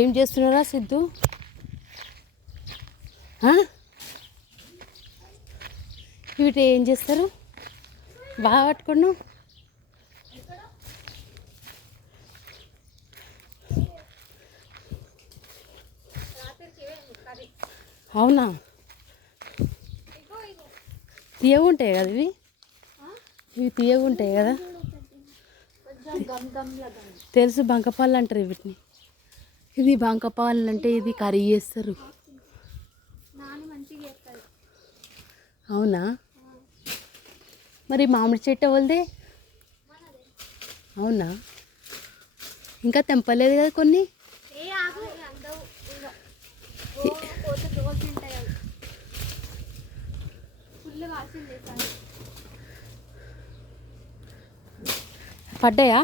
ఏం చేస్తున్నారా సిద్ధు? వీటి ఏం చేస్తారు? బాగా పట్టుకోండు. అవునా? తీయగా ఉంటాయి కదా ఇవి, తీయగా ఉంటాయి కదా. తెలుసు, బంకపాలు అంటారు వీటిని. ఇది బంకపాలు అంటే ఇది కర్రీ చేస్తారు. అవునా? మరి మామిడి చెట్టు ఎవరిదే? అవునా? ఇంకా తెంపలేదు కదా కొన్ని. పడ్డాయా?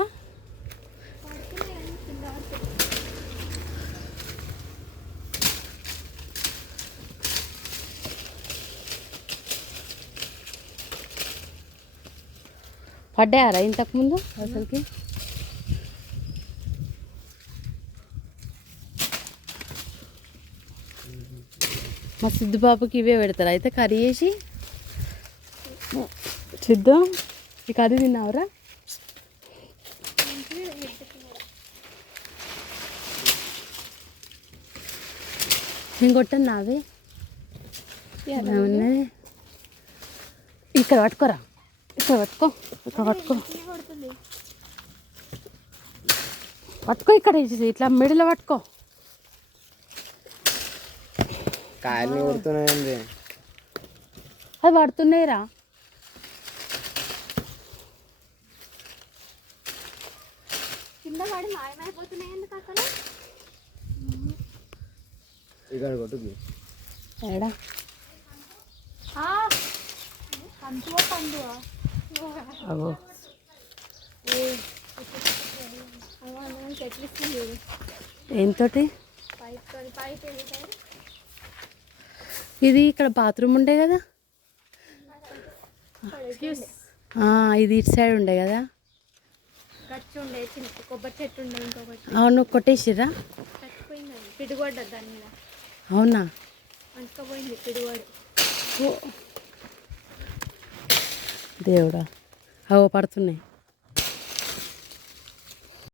పడ్డాయారా ఇంతకుముందు అసలుకి? మా సిద్ధు బాబుకి ఇవే పెడతారు అయితే కర్రీ చేసి. సిద్ధు, ఈ కర్రీ తిన్నావురా? నేను కొట్టాను నావి. ఇక్కడ పట్టుకోరా, ఇక్కడ పట్టుకో, ఇక్కడ పట్టుకో, పట్టుకో, ఇక్కడ ఇట్లా మిడిలో పట్టుకో. కాయలు కొడుతున్నాయండి. అది పడుతున్నాయిరా. కింద పడి మాయమైపోతున్నాయి ఎందుకు అసలు? ఇక్కడ కొట్టుకు ఏడా పండువా పండువా అవో చెట్లు ఇస్తుంది. ఏంతోటి? పైప్ ఇది ఇక్కడ బాత్రూమ్ ఉండే కదా, ఇది ఇటు సైడ్ ఉండే కదా. గచ్చు ఉండే, చిన్న కొబ్బరి చెట్టు ఉండే. ఇంకొకటి అవును, కొట్టేసిరా? చచ్చిపోయింది, అది పిడుగొడ్డది దాని మీద. అవునా? మంచిగా పోయింది పిడుగోడు. దేవుడా, అవి పడుతున్నాయి.